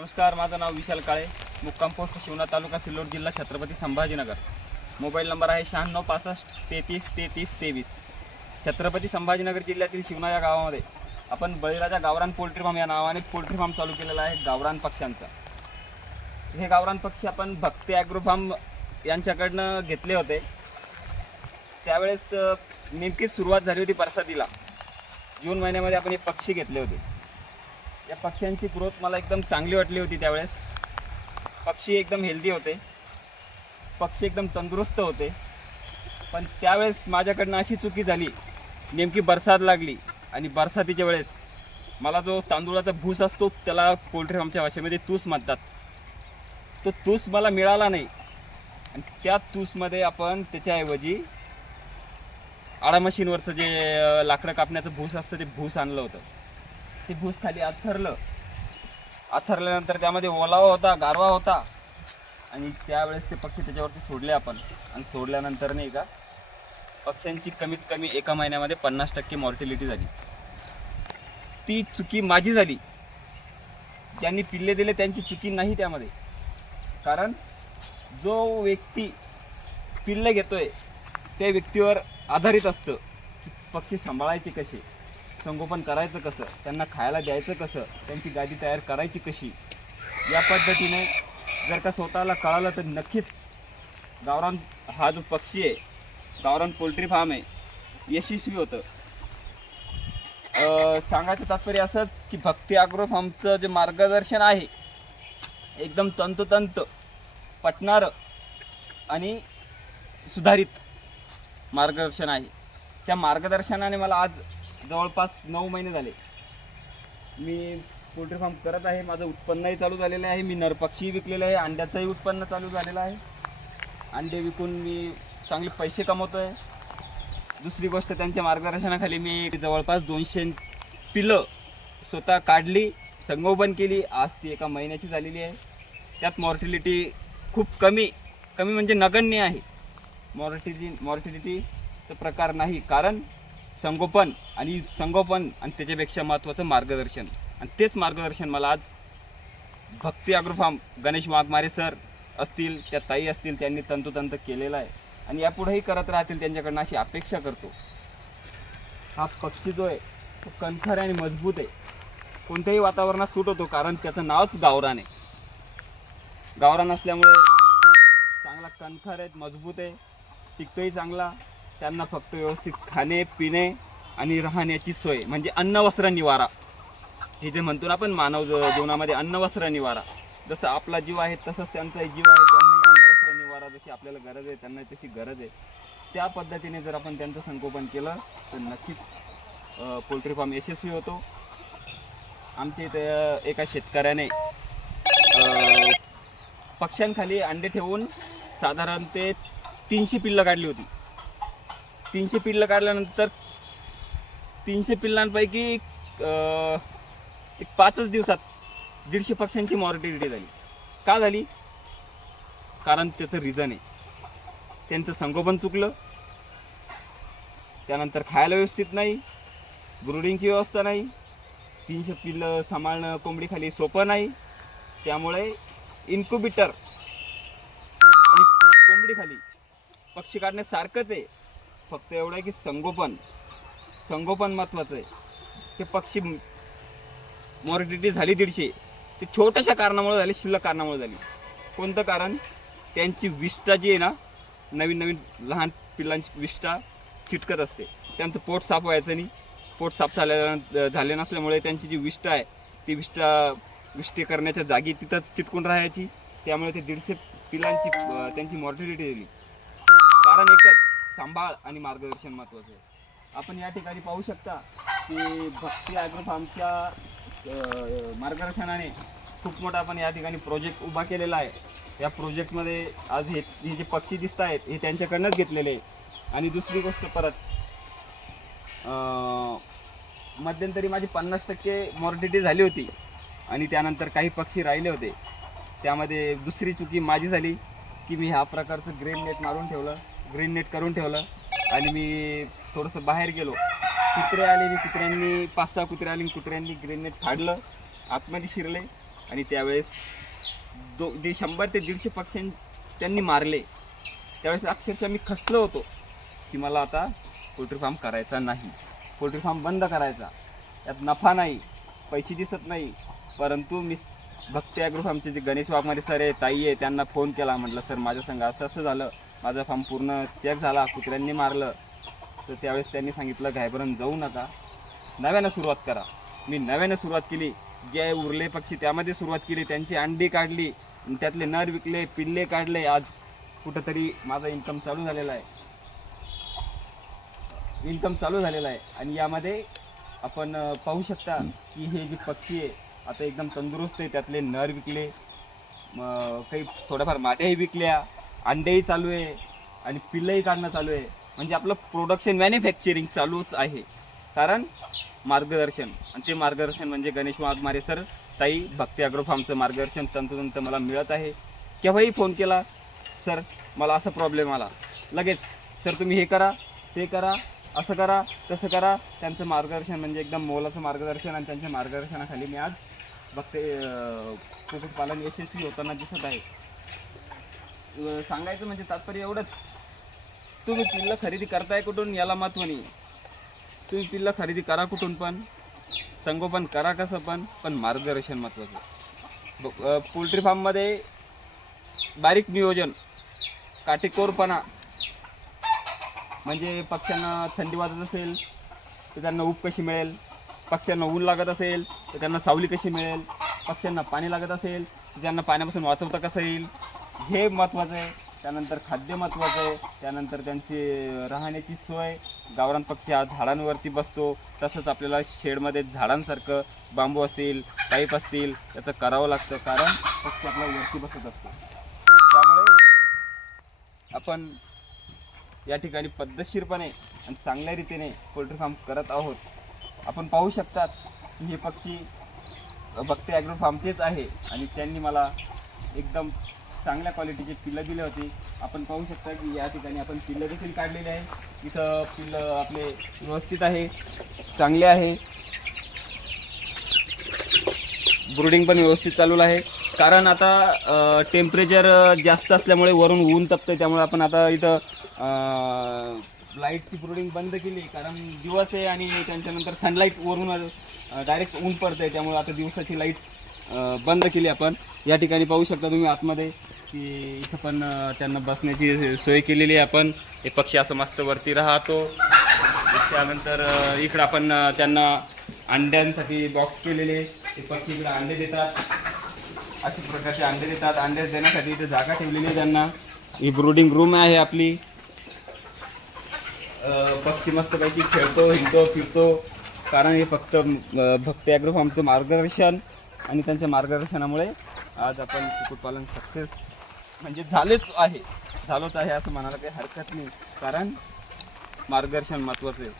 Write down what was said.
नमस्कार माझं नाव विशाल काळे. मुक्काम पोस्ट शिवना तालुका सिल्लोड जिल्हा छत्रपती संभाजीनगर. मोबाईल नंबर आहे शहाण्णव पासष्ट तेहतीस तेहतीस तेवीस. छत्रपती संभाजीनगर जिल्ह्यातील शिवना या गावामध्ये आपण बळीराजा गावरान पोल्ट्री फार्म या नावाने पोल्ट्री फार्म चालू केलेला आहे गावरान पक्ष्यांचा. हे गावरान पक्षी आपण भक्ती ॲग्रो फार्म यांच्याकडनं घेतले होते. त्यावेळेस नेमकीच नेमकी सुरुवात झाली होती परसादीला. जून महिन्यामध्ये आपण हे पक्षी घेतले होते. या पक्ष्यांची ग्रोथ मला एकदम चांगली वाटली होती त्यावेळेस. पक्षी एकदम हेल्दी होते. पक्षी एकदम तंदुरुस्त होते. पण त्यावेळेस माझ्याकडनं अशी चुकी झाली. नेमकी बरसात लागली आणि बरसातीच्या वेळेस मला जो तांदूळाचा भूस असतो त्याला पोल्ट्री फार्मच्या भाषेमध्ये तूस म्हणतात. तो तूस मला मिळाला नाही. आणि त्या तूसमध्ये आपण त्याच्याऐवजी आडा मशीनवरचं जे लाकडं कापण्याचं भूस असतं ते भूस आणलं होतं. ते भूस खाली आथरलं. आथरल्यानंतर त्यामध्ये ओलावा होता गारवा होता. आणि त्यावेळेस ते पक्षी त्याच्यावरती सोडले आपण. आणि सोडल्यानंतर नाही का पक्ष्यांची कमीत कमी एका महिन्यामध्ये पन्नास टक्के मॉर्टिलिटी झाली. ती चुकी माझी झाली. ज्यांनी पिल्ले दिले त्यांची चुकी नाही त्यामध्ये. कारण जो व्यक्ती पिल्ले घेतोय त्या व्यक्तीवर आधारित असतं की पक्षी सांभाळायचे कसे. संगोपन करायचं कसं? त्यांना खायला द्यायचं कसं? त्यांची गादी तयार करायची कशी? या पद्धतीने जर का स्वतःला कळालं तर नक्कीच गावरान हा जो पक्षी आहे गावरान पोल्ट्री फार्म आहे यशस्वी होतं. सांगायचं तात्पर्य असंच की भक्ती आग्रो फार्मचं जे मार्गदर्शन आहे एकदम तंतोतंत पटणारं आणि सुधारित मार्गदर्शन आहे. त्या मार्गदर्शनाने मला आज जवळपास नऊ महिने झाले. मी पोल्ट्री फार्म करत आहे. माझं उत्पन्नही चालू झालेलं आहे. मी नरपक्षी विकलेलं आहे. अंड्याचंही उत्पन्न चालू झालेलं आहे. अंडे विकून मी चांगले पैसे कमवतो आहे दुसरी गोष्ट त्यांच्या मार्गदर्शनाखाली मी जवळपास दोनशे पिलं स्वतः काढली संगोपन केली. आज ती एका महिन्याची झालेली आहे. त्यात मॉर्टिलिटी खूप कमी कमी म्हणजे नगण्य आहे. मॉर्टिलिटी मॉर्टिलिटीचा प्रकार नाही. कारण संगोपन आणि संगोपन आणि त्याच्यापेक्षा महत्त्वाचं मार्गदर्शन. आणि तेच मार्गदर्शन मला आज Bhakti agro farm Ganesh Waghmare sir असतील त्या ताई असतील त्यांनी तंतोतंत केलेलं आहे. आणि यापुढेही करत राहतील त्यांच्याकडनं अशी अपेक्षा करतो. हा पक्षी जो आहे तो कणखर आहे आणि मजबूत आहे. कोणत्याही वातावरणात सूट होतो कारण त्याचं नावच गावरान आहे. गावरान असल्यामुळे चांगला कणखर आहे मजबूत आहे टिकतोही चांगला. त्यांना फक्त व्यवस्थित खाणे पिणे आणि राहण्याची सोय म्हणजे अन्न वस्त्र निवारा. हे जे म्हणतो ना आपण मानव जीवनामध्ये अन्न वस्त्र निवारा. जसं आपला जीव आहे तसंच त्यांचा जीव आहे त्यांनाही अन्न वस्त्र निवारा जशी आपल्याला गरज आहे त्यांना तशी गरज आहे. त्या पद्धतीने जर आपण त्यांचं संगोपन केलं तर नक्कीच पोल्ट्री फार्म यशस्वी होतो. आमच्या इथे एका शेतकऱ्याने पक्ष्यांखाली अंडे ठेवून साधारण ते तीनशे पिल्लं काढली होती. तीनशे पिल्लं काढल्यानंतर तीनशे पिल्लांपैकी एक पाचच दिवसात दीडशे पक्ष्यांची मॉर्टिलिटी झाली. का झाली? कारण त्याचं रिझन आहे. त्यांचं संगोपन चुकलं. त्यानंतर खायला व्यवस्थित नाही. ब्रुडिंगची व्यवस्था नाही. तीनशे पिल्लं सांभाळणं कोंबडीखाली सोपं नाही. त्यामुळे इन्क्युबिटर आणि कोंबडीखाली पक्षी काढण्यासारखंच आहे. फक्त एवढं आहे की संगोपन संगोपन महत्त्वाचं आहे. ते पक्षी मॉर्टिलिटी झाली दीडशे. ते छोट्याशा कारणामुळे झाली शिल्लक कारणामुळे झाली. कोणतं कारण? त्यांची विष्ठा जी आहे ना नवीन नवीन लहान पिल्लांची विष्ठा चिटकत असते. त्यांचं पोट साफ व्हायचं नाही. पोट साफ झाल्या झाले नसल्यामुळे त्यांची जी विष्ठा आहे ती विष्ठा विष्टी करण्याच्या जागी तिथंच चिटकून राहायची. त्यामुळे ते दीडशे पिलांची त्यांची मॉर्टिलिटी झाली. कारण एकच सांभाळ आणि मार्गदर्शन महत्त्वाचं आहे. आपण या ठिकाणी पाहू शकता की भक्ती ॲग्रो फार्मच्या मार्गदर्शनाने खूप मोठा आपण या ठिकाणी प्रोजेक्ट उभा केलेला आहे. या प्रोजेक्टमध्ये आज हे हे जे पक्षी दिसत आहेत हे त्यांच्याकडनंच घेतलेले आहे. आणि दुसरी गोष्ट परत मध्यंतरी माझी पन्नास टक्के मॉर्डिटी झाली होती. आणि त्यानंतर काही पक्षी राहिले होते. त्यामध्ये दुसरी चुकी माझी झाली की मी ह्या प्रकारचं ग्रेन नेट मारून ठेवलं. ग्रीन नेट करून ठेवलं. आणि मी थोडंसं बाहेर गेलो. कुत्रे आले आणि कुत्र्यांनी पाच सहा कुत्रे आले आणि कुत्र्यांनी ग्रीन नेट फाडलं. आतमध्ये शिरले. आणि त्यावेळेस दो दे शंभर ते दीडशे पक्ष्यां त्यांनी मारले. त्यावेळेस अक्षरशः मी खसलो होतो की मला आता पोल्ट्री फार्म करायचा नाही. पोल्ट्री फार्म बंद करायचा. यात नफा नाही पैसे दिसत नाही. परंतु मी भक्ती ॲग्रो फार्मचे जे गणेश वाघमारे सर आहे ताई आहे त्यांना फोन केला. म्हटलं सर माझ्या संग असं असं झालं. माझा फार्म पूर्ण चेक झाला कुत्र्यांनी मारलं तर त्यावेळेस त्यांनी सांगितलं घायबरण जाऊ नका. नव्यानं सुरुवात करा. मी नव्यानं सुरुवात केली. जे उरले पक्षी त्यामध्ये सुरुवात केली. त्यांची अंडी काढली आणि त्यातले नर विकले पिल्ले काढले. आज कुठंतरी माझा इन्कम चालू झालेला आहे. इन्कम चालू झालेला आहे. आणि यामध्ये आपण पाहू शकता की हे जे पक्षी आहे आता एकदम तंदुरुस्त आहे. त्यातले नर विकले काही थोड्याफार मात्याही विकल्या. अंडेही चालू आहे आणि पिल्लंही काढणं चालू आहे. म्हणजे आपलं प्रोडक्शन मॅन्युफॅक्चरिंग चालूच आहे. कारण मार्गदर्शन आणि ते मार्गदर्शन म्हणजे गणेश वाघमारे सर ताई भक्ती अॅग्रो फार्मचं मार्गदर्शन तंतोतंत मला मिळत आहे. केव्हाही फोन केला सर मला असा प्रॉब्लेम आला. लगेच सर तुम्ही हे करा ते करा असं करा तसं करा. त्यांचं मार्गदर्शन म्हणजे एकदम मोलाचं मार्गदर्शन आणि त्यांच्या मार्गदर्शनाखाली मी आज बघते अं, कुक्कुटपालन यशस्वी होताना दिसत आहे. सांगायचं म्हणजे तात्पर्य एवढंच. तुम्ही पिल्लं खरेदी करताय कुठून? याला महत्त्व नाही तुम्ही पिल्लं खरेदी करा कुठून पण. संगोपन करा कसं पण पण मार्गदर्शन महत्त्वाचं पोल्ट्री फार्ममध्ये बारीक नियोजन काटेकोरपणा म्हणजे पक्ष्यांना थंडी वाजत असेल तर त्यांना ऊब कशी मिळेल? पक्ष्यांना ऊन लागत असेल तर त्यांना सावली कशी मिळेल? पक्ष्यांना पाणी लागत असेल तर त्यांना पाण्यापासून वाचवता कसं येईल? हे महत्त्वाचं आहे. त्यानंतर खाद्य महत्त्वाचं आहे. त्यानंतर त्यांची राहण्याची सोय. गावरान पक्षी हा झाडांवरती बसतो. तसंच आपल्याला शेडमध्ये झाडांसारखं बांबू असेल पाईप असतील त्याचं करावं लागतं. कारण पक्षी आपल्या वरती बसत असतो. त्यामुळे आपण या ठिकाणी पद्धतशीरपणे आणि चांगल्या रीतीने पोल्ट्री फार्म करत आहोत. आपण पाहू शकतात की हे पक्षी बघते ॲग्रो फार्मचेच आहे. आणि त्यांनी मला एकदम चांगल्या क्वालिटीचे पिल्लं दिले होते. आपण पाहू शकता की या ठिकाणी आपण पिल्लं देखील काढलेली आहे. इथं पिल्लं आपले व्यवस्थित आहे. चांगले आहे. ब्रुडिंग पण व्यवस्थित चालू आहे. कारण आता टेम्परेचर जास्त असल्यामुळे वरून ऊन तपतं त्यामुळे आपण आता इथं लाईटची ब्रुडिंग बंद केली. कारण दिवस आहे आणि त्यांच्यानंतर सनलाईट वरून डायरेक्ट ऊन पडतं आहे त्यामुळे आता दिवसाची लाइट बंद केली आपण. या ठिकाणी पाहू शकता तुम्ही आतमध्ये. की इथं पण त्यांना बसण्याची सोय केलेली आहे आपण. हे पक्षी असं मस्त वरती राहतो. त्यानंतर इकडं आपण त्यांना अंड्यांसाठी बॉक्स केलेले ते पक्षी इकडे अंडे देतात. अशा प्रकारचे अंडे देतात. अंडे देण्यासाठी इथे जागा ठेवलेली आहे त्यांना. ही ब्रुडिंग रूम आहे आपली. पक्षी मस्तपैकी खेळतो हिंडतो फिरतो. कारण हे फक्त भक्त भक्ती ॲग्रो फार्मचं मार्गदर्शन. आणि त्यांच्या मार्गदर्शनामुळे आज आपण कुक्कुटपालन सक्सेस म्हणजे झालेच आहे. झालोच आहे असं म्हणायला काही हरकत नाही. कारण मार्गदर्शन महत्त्वाचं आहे.